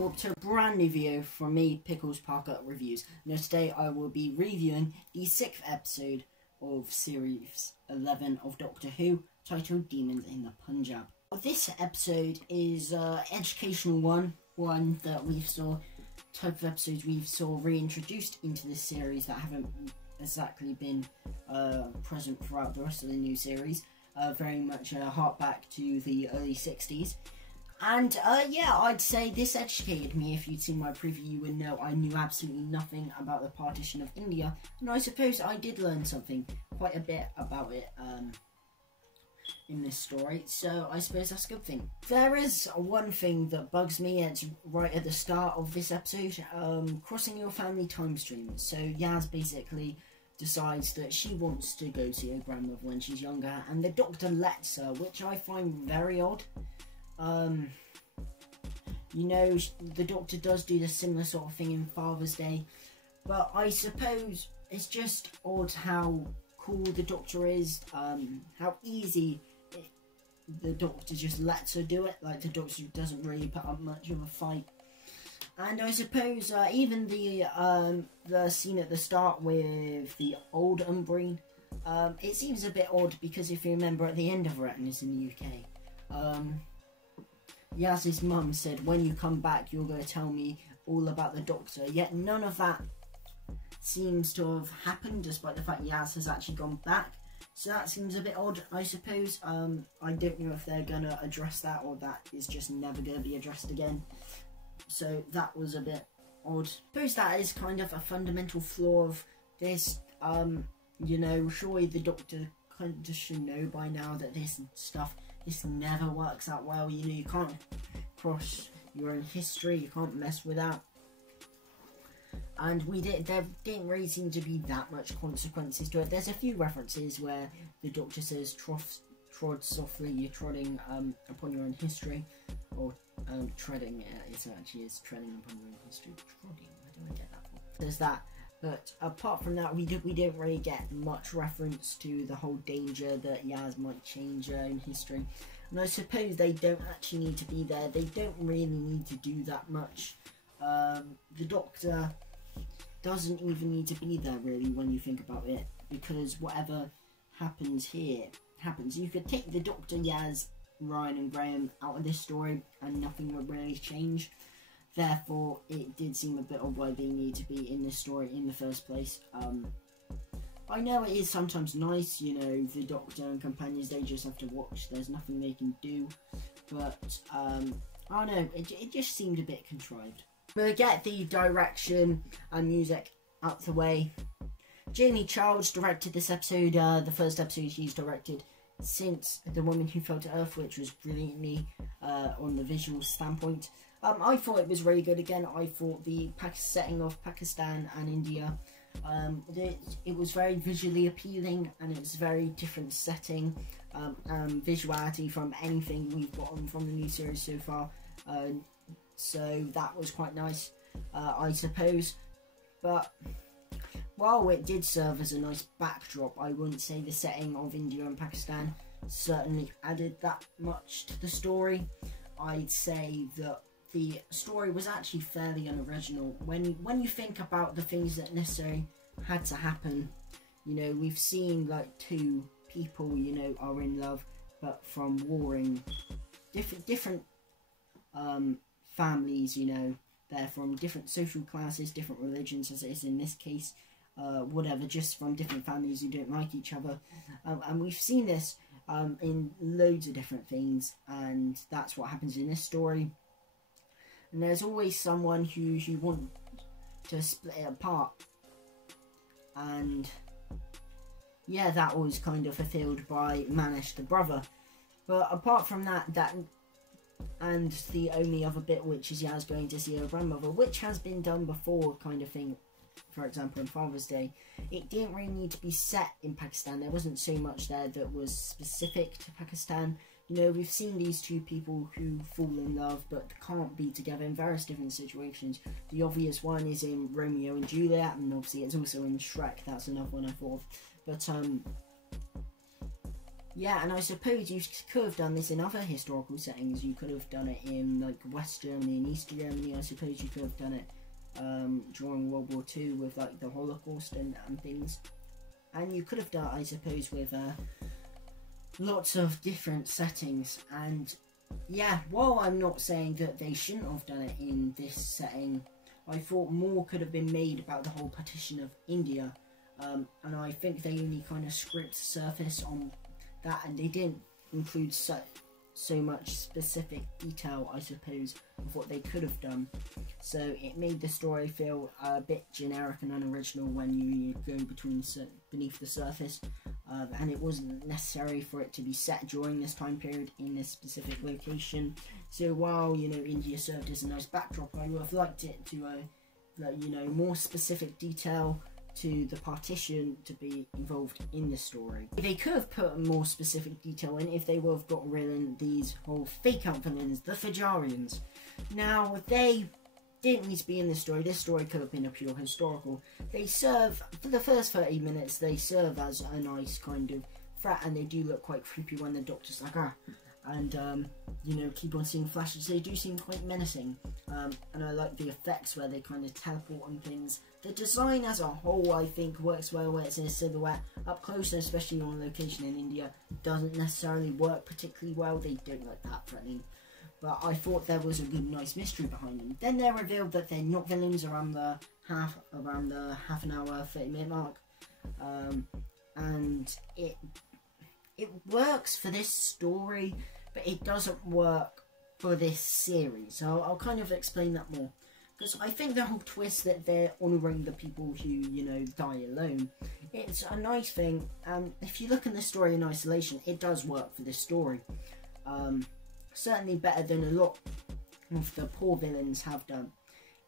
welcome to a brand new video from me, Pickles Parker Reviews. Now today I will be reviewing the 6th episode of Series 11 of Doctor Who, titled Demons in the Punjab. This episode is educational one that we saw, type of episodes we saw reintroduced into this series that haven't exactly been present throughout the rest of the new series. Very much a hark back to the early 60s. And yeah, I'd say this educated me. If you'd seen my preview, you would know I knew absolutely nothing about the partition of India, and I suppose I did learn something, quite a bit about it in this story, so I suppose that's a good thing. There is one thing that bugs me. It's right at the start of this episode, crossing your family time stream. So Yaz basically decides that she wants to go see her grandmother when she's younger, and the doctor lets her, which I find very odd. You know, the doctor does do the similar sort of thing in Father's Day, but I suppose it's just odd how cool the doctor is, how easy the doctor just lets her do it. Like, the doctor doesn't really put up much of a fight. And I suppose even the scene at the start with the old Umbrine, it seems a bit odd, because if you remember at the end of Retinas in the UK, Yaz's mum said, when you come back you're going to tell me all about the doctor, yet none of that seems to have happened, despite the fact Yaz has actually gone back. So that seems a bit odd, I suppose. I don't know if they're going to address that, or that is just never going to be addressed again. So that was a bit odd. I suppose that is kind of a fundamental flaw of this. You know, surely the doctor kind of should know by now that this never works out well. You know, you can't cross your own history, you can't mess with that. And there didn't really seem to be that much consequences to it. There's a few references where the doctor says, trod softly, you're trodding upon your own history. Or treading, it actually is treading upon your own history. Trodding, I don't get that one. There's that. But apart from that, we don't really get much reference to the whole danger that Yaz might change her own history. And I suppose they don't actually need to be there. They don't really need to do that much. The doctor doesn't even need to be there, really, when you think about it, because whatever happens here happens. You could take the Doctor, Yaz, Ryan and Graham out of this story and nothing would really change. Therefore, it did seem a bit odd why they need to be in this story in the first place. I know it is sometimes nice, you know, the Doctor and companions, they just have to watch, there's nothing they can do, but I don't know, it just seemed a bit contrived. We'll get the direction and music out the way. Jamie Childs directed this episode, the first episode she's directed since The Woman Who Fell to Earth, which was brilliantly on the visual standpoint. I thought it was really good. Again, I thought the setting of Pakistan and India, it was very visually appealing, and it was a very different setting and visuality from anything we've gotten from the new series so far. So that was quite nice, I suppose. But while it did serve as a nice backdrop, I wouldn't say the setting of India and Pakistan certainly added that much to the story. I'd say that the story was actually fairly unoriginal. When you think about the things that necessarily had to happen, you know, we've seen like two people, you know, are in love, but from warring different families, you know, they're from different social classes, different religions, as it is in this case, whatever, just from different families who don't like each other, and we've seen this in loads of different things, and that's what happens in this story. And there's always someone who wants to split it apart, and yeah, that was kind of fulfilled by Manish the brother. But apart from that, and the only other bit, which is Yaz going to see her grandmother, which has been done before, kind of thing. For example, on Father's Day, it didn't really need to be set in Pakistan. There wasn't so much there that was specific to Pakistan. You know, we've seen these two people who fall in love but can't be together in various different situations. The obvious one is in Romeo and Juliet, and obviously it's also in Shrek. That's another one I thought of. But Yeah, and I suppose you could have done this in other historical settings. You could have done it in like West Germany and East Germany. I suppose you could have done it during World War II with like the Holocaust and things. And you could have done, I suppose, with lots of different settings. And yeah, while I'm not saying that they shouldn't have done it in this setting, I thought more could have been made about the whole partition of India. And I think they only kind of scraped the surface on that, and they didn't include so much specific detail, I suppose, of what they could have done. So it made the story feel a bit generic and unoriginal when you go beneath the surface, and it wasn't necessary for it to be set during this time period in this specific location. So while, you know, India served as a nice backdrop, I would have liked it to, you know, more specific detail to the partition to be involved in the story. They could have put more specific detail in if they would have got rid of these whole fake out villains, the Fajarians. Now, they didn't need to be in this story. This story could have been a pure historical. They serve, for the first 30 minutes, they serve as a nice kind of threat, and they do look quite creepy when the Doctor's like, and you know, keep on seeing flashes. They do seem quite menacing, and I like the effects where they kind of teleport and things. The design as a whole, I think, works well where it's in a silhouette. Up close, and especially on location in India, doesn't necessarily work particularly well. They don't look that threatening, but I thought there was a good, nice mystery behind them. Then they're revealed that they're not villains around the half an hour, 30-minute mark, and it works for this story, but it doesn't work for this series. So I'll kind of explain that more. Because I think the whole twist that they're honouring the people who, you know, die alone, it's a nice thing. If you look at the story in isolation, it does work for this story. Certainly better than a lot of the poor villains have done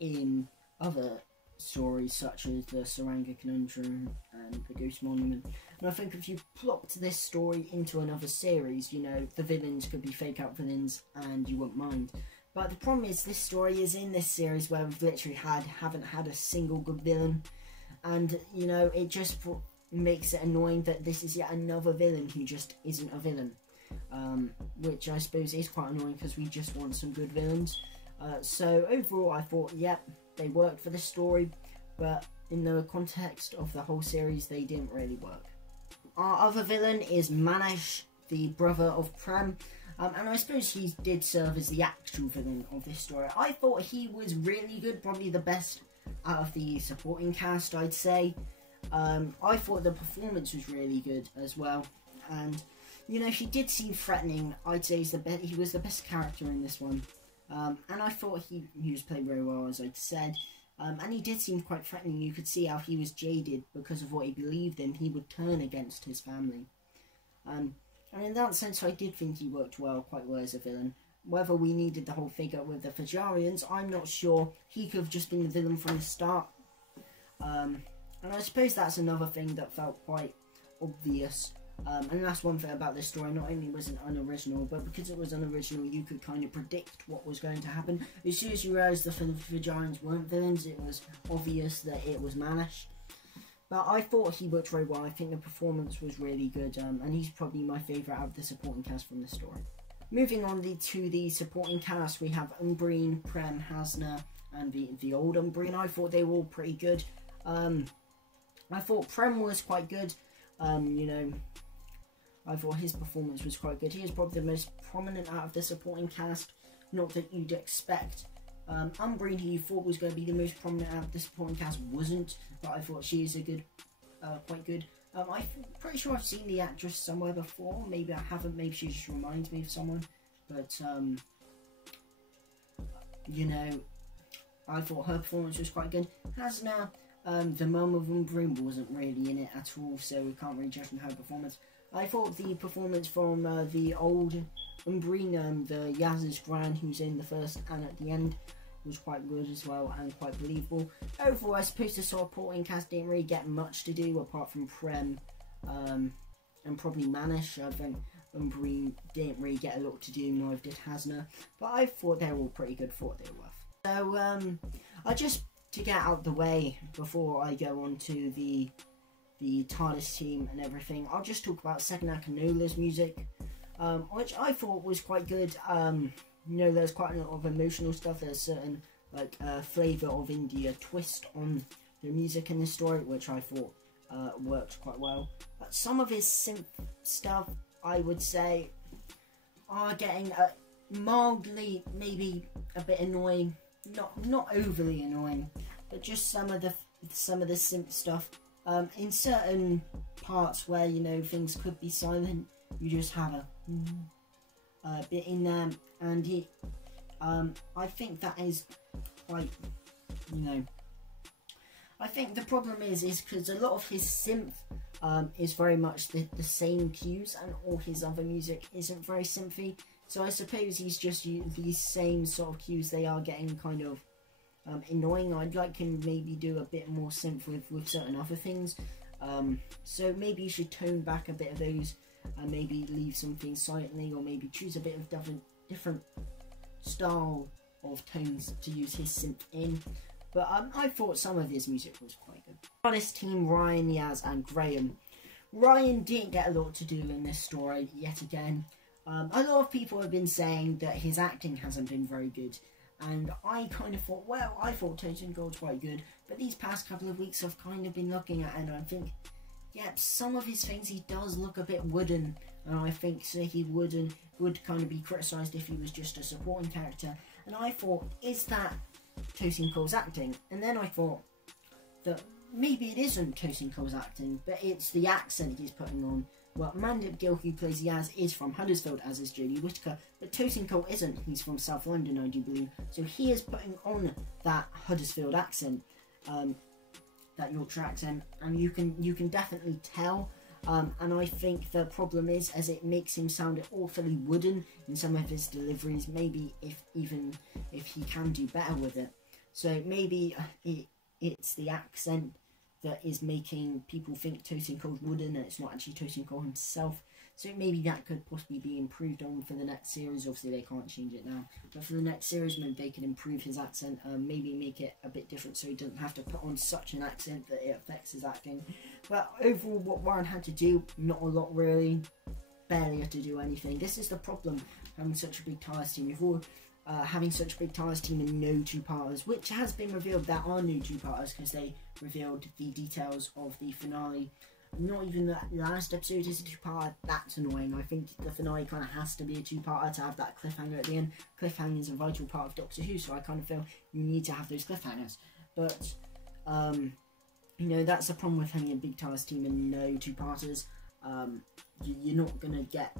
in other stories, such as the Saranga Conundrum and the Ghost Monument. And I think if you plopped this story into another series, you know, the villains could be fake out villains and you wouldn't mind. But the problem is, this story is in this series where we've literally haven't had a single good villain, and you know, it just makes it annoying that this is yet another villain who just isn't a villain, which I suppose is quite annoying because we just want some good villains. So overall, I thought, yep, they worked for the story, but in the context of the whole series, they didn't really work. Our other villain is Manish, the brother of Prem. And I suppose he did serve as the actual villain of this story. I thought he was really good, probably the best out of the supporting cast, I'd say. I thought the performance was really good as well. And, you know, he did seem threatening. I'd say he was the best character in this one. And I thought he was played very well, as I'd said. And he did seem quite threatening. You could see how he was jaded because of what he believed in. He would turn against his family. And in that sense, I did think he worked quite well as a villain. Whether we needed the whole figure with the Fajarians, I'm not sure. He could have just been the villain from the start. And I suppose that's another thing that felt quite obvious. And that's one thing about this story. Not only was it unoriginal, but because it was unoriginal, you could kind of predict what was going to happen. As soon as you realised the Fajarians weren't villains, it was obvious that it was Manish. But I thought he worked very well. I think the performance was really good, and he's probably my favourite out of the supporting cast from the story. Moving on to the supporting cast, we have Umbreen, Prem, Hasna, and the old Umbreen. I thought they were all pretty good. I thought Prem was quite good. You know, I thought his performance was quite good. He is probably the most prominent out of the supporting cast, not that you'd expect. Umbreen, who you thought was going to be the most prominent out of the supporting cast, wasn't, but I thought she is quite good. I'm pretty sure I've seen the actress somewhere before. Maybe I haven't. Maybe she just reminds me of someone. But you know, I thought her performance was quite good. Hasna, the mum of Umbreen, wasn't really in it at all, so we can't really judge on her performance. I thought the performance from the old Umbreen, the Yaz's gran, who's in the first and at the end, was quite good as well and quite believable. Overall, I suppose the supporting cast didn't really get much to do apart from Prem and probably Manish. I think Umbreen didn't really get a lot to do, neither did Hasna, but I thought they were all pretty good for what they were worth. So, to get out of the way before I go on to the the TARDIS team and everything, I'll just talk about Segun Akinola's music, which I thought was quite good. There's quite a lot of emotional stuff. There's certain flavour of India twist on the music in this story, which I thought worked quite well. But some of his synth stuff, I would say, are getting mildly, maybe a bit annoying. Not overly annoying, but just some of the synth stuff. In certain parts where things could be silent, you just have a bit in there, and I think that is quite, I think the problem is because a lot of his synth is very much the same cues, and all his other music isn't very synthy. So I suppose he's just used these same sort of cues. They are getting kind of annoying. I'd like him maybe do a bit more synth with certain other things. So maybe you should tone back a bit of those, and maybe leave some things silently, or maybe choose a bit of different style of tones to use his synth in. But I thought some of his music was quite good. TARDIS team: Ryan, Yaz and Graham. Ryan didn't get a lot to do in this story yet again. A lot of people have been saying that his acting hasn't been very good, and I kind of thought, well, I thought Totem Gold was quite good, but these past couple of weeks I've kind of been looking at it, and I think, yeah, some of his things he does look a bit wooden, and I think so he would kind of be criticised if he was just a supporting character. And I thought, is that Tosin Cole's acting? And then I thought that maybe it isn't Tosin Cole's acting, but it's the accent he's putting on. Well, Mandip Gill, who plays Yaz, is from Huddersfield, as is Jodie Whittaker, but Tosin Cole isn't. He's from South London, I do believe. So he is putting on that Huddersfield accent, that Yorkshire accent, and you can definitely tell. And I think the problem is, as it makes him sound awfully wooden in some of his deliveries. Maybe if he can do better with it. So maybe it's the accent that is making people think Tosin Cole's wooden, and it's not actually Tosin Cole himself. So maybe that could possibly be improved on for the next series. Obviously they can't change it now, but for the next series maybe they could improve his accent, maybe make it a bit different so he doesn't have to put on such an accent that it affects his acting. But overall, what Warren had to do, not a lot really, barely had to do anything. This is the problem, having such a big TARDIS team. You've all having such a big TARDIS team and no two-parters, which has been revealed. There are no two-parters because they revealed the details of the finale. Not even the last episode is a two-parter. That's annoying. I think the finale kind of has to be a two-parter to have that cliffhanger at the end. Cliffhanger is a vital part of Doctor Who, so I kind of feel you need to have those cliffhangers. But that's the problem with having a big TARDIS team and no two-parters. You're not gonna get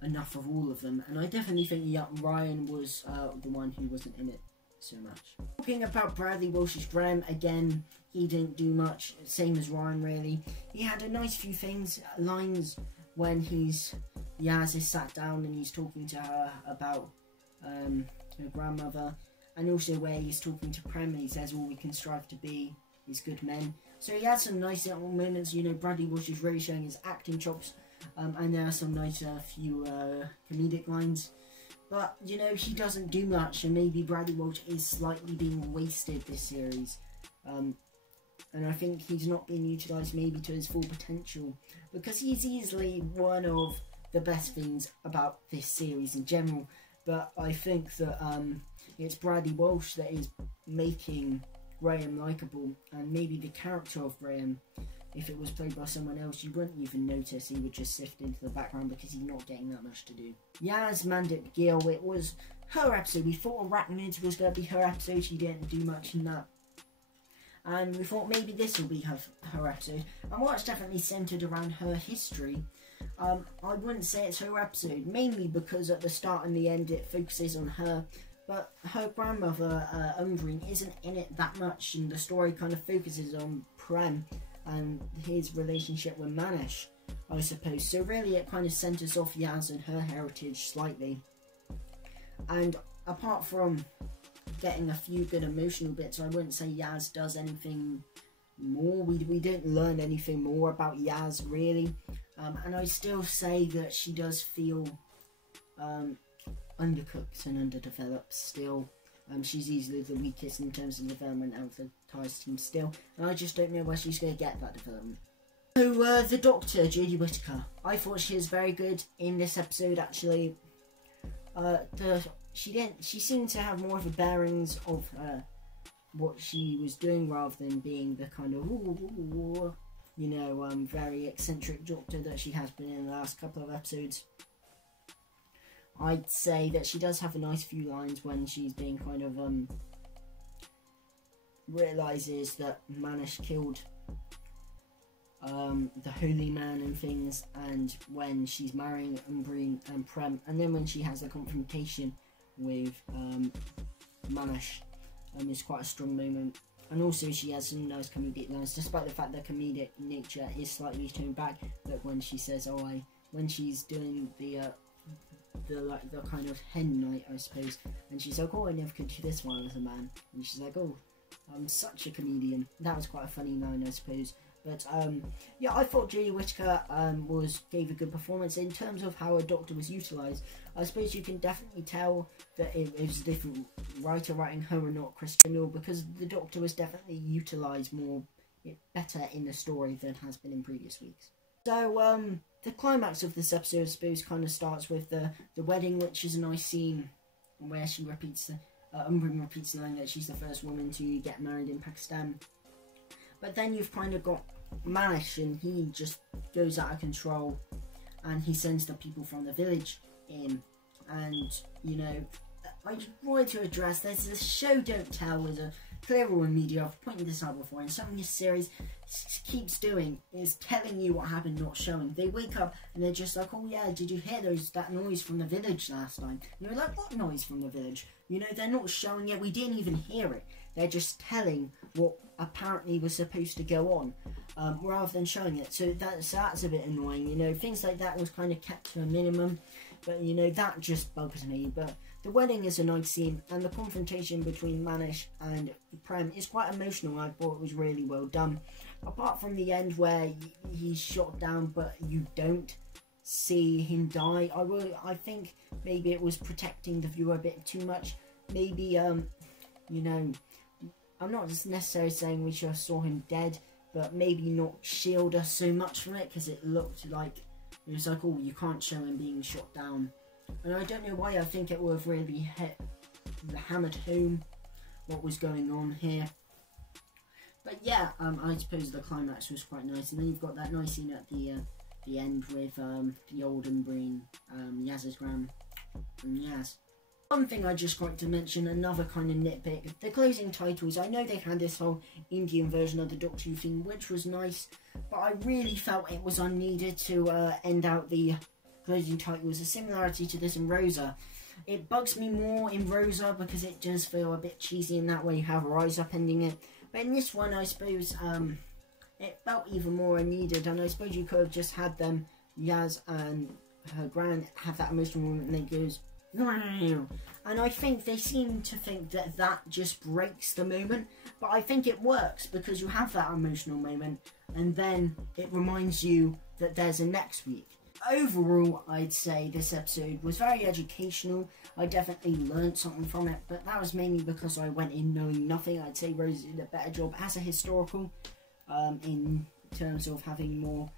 enough of all of them, and I definitely think Ryan was the one who wasn't in it so much. Talking about Bradley Walsh's Graham, again, he didn't do much, same as Ryan really. He had a nice few lines when Yaz is sat down and he's talking to her about her grandmother, and also where he's talking to Prem and he says all we can strive to be is good men. So he had some nice little moments. Bradley Walsh is really showing his acting chops. And there are some nice few comedic lines, but he doesn't do much, and maybe Bradley Walsh is slightly being wasted this series, and I think he's not being utilised maybe to his full potential, because he's easily one of the best things about this series in general. But I think that it's Bradley Walsh that is making Graham likeable, and maybe the character of Graham, if it was played by someone else, you wouldn't even notice. He would just sift into the background because he's not getting that much to do. Yaz Mandip Gill, it was her episode. We thought Arachnids was going to be her episode. She didn't do much in that. And we thought maybe this will be her episode. And while it's definitely centred around her history, I wouldn't say it's her episode. Mainly because at the start and the end it focuses on her. But her grandmother, Undrine, isn't in it that much. And the story kind of focuses on Prem and his relationship with Manish, I suppose. So really it kind of centres off Yaz and her heritage slightly. And apart from getting a few good emotional bits, I wouldn't say Yaz does anything more. We don't learn anything more about Yaz really. And I still say that she does feel undercooked and underdeveloped still. She's easily the weakest in terms of development out of the TARDIS team still, and I just don't know where she's going to get that development. So, the Doctor, Jodie Whittaker. I thought she was very good in this episode, actually. She seemed to have more of the bearings of what she was doing rather than being the kind of, very eccentric Doctor that she has been in the last couple of episodes. I'd say that she does have a nice few lines when she's being kind of, realises that Manish killed the holy man and things, and when she's marrying Umbreen and Prem, and then when she has a confrontation with Manish, it's quite a strong moment. And also she has some nice comedic lines, despite the fact that comedic nature is slightly toned back. Like when she says, when she's doing the kind of hen night, I suppose, and she's like, I never could do this while I was a man, and she's like, I'm such a comedian. That was quite a funny line, I suppose. But yeah, I thought Jodie Whittaker gave a good performance in terms of how a Doctor was utilised. I suppose you can definitely tell that it was a different writer writing her and not Chris Chibnall, because the Doctor was definitely utilised better in the story than has been in previous weeks. So the climax of this episode, I suppose, kind of starts with the wedding, which is a nice scene where she repeats Umbreen repeats the line that she's the first woman to get married in Pakistan. But then you've kind of got Manish, and he just goes out of control, and he sends the people from the village in. And, I just wanted to address, there's this show Don't Tell with a clear rule in media, I've pointed this out before, and something this series keeps doing is telling you what happened, not showing. They wake up and they're just like, did you hear that noise from the village last time? And you're like, what noise from the village? They're not showing it, we didn't even hear it. They're just telling what apparently was supposed to go on, rather than showing it. So that's a bit annoying, things like that was kind of kept to a minimum, but that just bugs me. But the wedding is a nice scene, and the confrontation between Manish and Prem is quite emotional. I thought it was really well done. Apart from the end where he's shot down, but you don't see him die. I think maybe it was protecting the viewer a bit too much. Maybe I'm not just necessarily saying we should have saw him dead, but maybe not shield us so much from it, because it looked like it was like, you can't show him being shot down. And I don't know why. I think it would have really hammered home what was going on here. But yeah, I suppose the climax was quite nice, and then you've got that nice scene at the end with the old Umbreen, Yaz's gran, and Yaz. One thing I just like to mention, another kind of nitpick, the closing titles. I know they had this whole Indian version of the Doctor Who theme, which was nice, but I really felt it was unneeded to end out the closing titles. A similarity to this in Rosa. It bugs me more in Rosa because it does feel a bit cheesy in that way, you have Rise Up ending it. But in this one, I suppose, it felt even more unneeded, and I suppose you could have just had them, Yaz and her gran, have that emotional moment, and then it goes, and I think they seem to think that just breaks the moment, but I think it works because you have that emotional moment and then it reminds you that there's a next week. Overall, I'd say this episode was very educational. I definitely learned something from it, but that was mainly because I went in knowing nothing. I'd say Rose did a better job as a historical, in terms of having more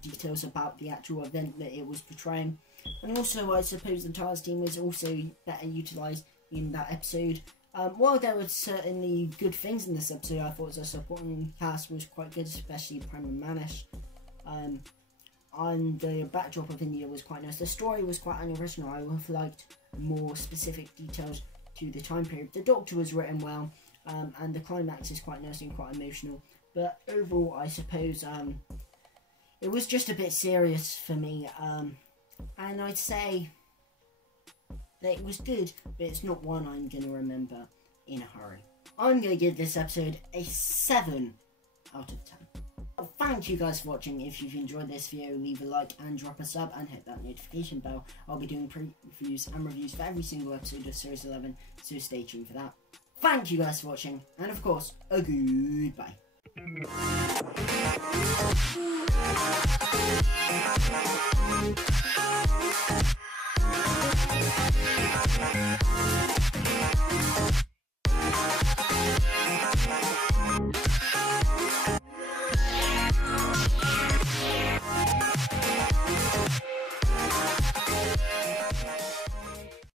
details about the actual event that it was portraying. And also, I suppose the TARS team was also better utilised in that episode. While there were certainly good things in this episode, I thought the supporting cast was quite good, especially Prem and Manish. And the backdrop of India was quite nice. The story was quite unoriginal. I would have liked more specific details to the time period. The Doctor was written well, and the climax is quite nice and quite emotional. But overall, I suppose it was just a bit serious for me. And I'd say that it was good, but it's not one I'm going to remember in a hurry. I'm going to give this episode a 7 out of 10. Well, thank you guys for watching. If you've enjoyed this video, leave a like and drop a sub and hit that notification bell. I'll be doing previews and reviews for every single episode of Series 11, so stay tuned for that. Thank you guys for watching, and of course, a goodbye.